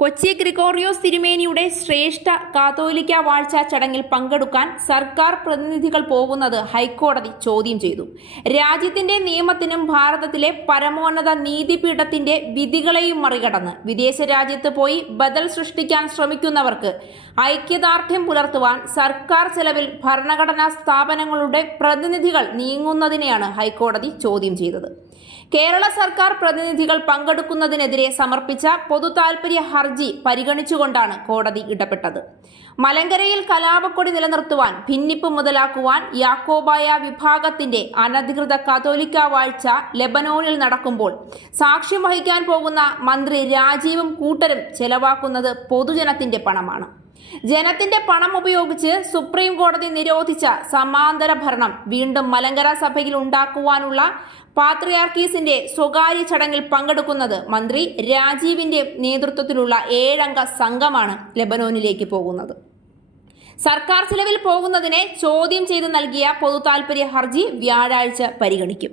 കൊച്ചി ഗ്രിഗോറിയോസ് തിരുമേനിയുടെ ശ്രേഷ്ഠ കാതോലിക്ക വാഴ്ച ചടങ്ങിൽ പങ്കെടുക്കാൻ സർക്കാർ പ്രതിനിധികൾ പോകുന്നത് ഹൈക്കോടതി ചോദ്യം ചെയ്തു. രാജ്യത്തിന്റെ നിയമത്തിനും ഭാരതത്തിലെ പരമോന്നത നീതിപീഠത്തിന്റെ വിധികളെയും മറികടന്ന് വിദേശ രാജ്യത്ത് പോയി ബദൽ സൃഷ്ടിക്കാൻ ശ്രമിക്കുന്നവർക്ക് ഐക്യദാർഢ്യം പുലർത്തുവാൻ സർക്കാർ ചെലവിൽ ഭരണഘടനാ സ്ഥാപനങ്ങളുടെ പ്രതിനിധികൾ നീങ്ങുന്നതിനെയാണ് ഹൈക്കോടതി ചോദ്യം ചെയ്തത്. കേരള സർക്കാർ പ്രതിനിധികൾ പങ്കെടുക്കുന്നതിനെതിരെ സമർപ്പിച്ച പൊതുതാൽപര്യ ഹർജി പരിഗണിച്ചുകൊണ്ടാണ് കോടതി ഇടപെട്ടത്. മലങ്കരയിൽ കലാപക്കൊടി നിലനിർത്തുവാൻ ഭിന്നിപ്പ് മുതലാക്കുവാൻ യാക്കോബായ വിഭാഗത്തിന്റെ അനധികൃത കത്തോലിക്ക വാഴ്ച ലെബനോനിൽ നടക്കുമ്പോൾ സാക്ഷ്യം വഹിക്കാൻ പോകുന്ന മന്ത്രി രാജീവും കൂട്ടരും ചെലവാക്കുന്നത് പൊതുജനത്തിന്റെ പണമാണ്. ജനത്തിന്റെ പണം ഉപയോഗിച്ച് സുപ്രീം കോടതി നിരോധിച്ച സമാന്തര ഭരണം വീണ്ടും മലങ്കര സഭയിൽ ഉണ്ടാക്കുവാനുള്ള പാത്രിയാർക്കീസിന്റെ സ്വകാര്യ ചടങ്ങിൽ പങ്കെടുക്കുന്നത് മന്ത്രി രാജീവിന്റെ നേതൃത്വത്തിലുള്ള ഏഴംഗ സംഘമാണ് ലെബനോനിലേക്ക് പോകുന്നത്. സർക്കാർ ചിലവിൽ പോകുന്നതിനെ ചോദ്യം ചെയ്ത് നൽകിയ പൊതുതാൽപര്യ ഹർജി വ്യാഴാഴ്ച പരിഗണിക്കും.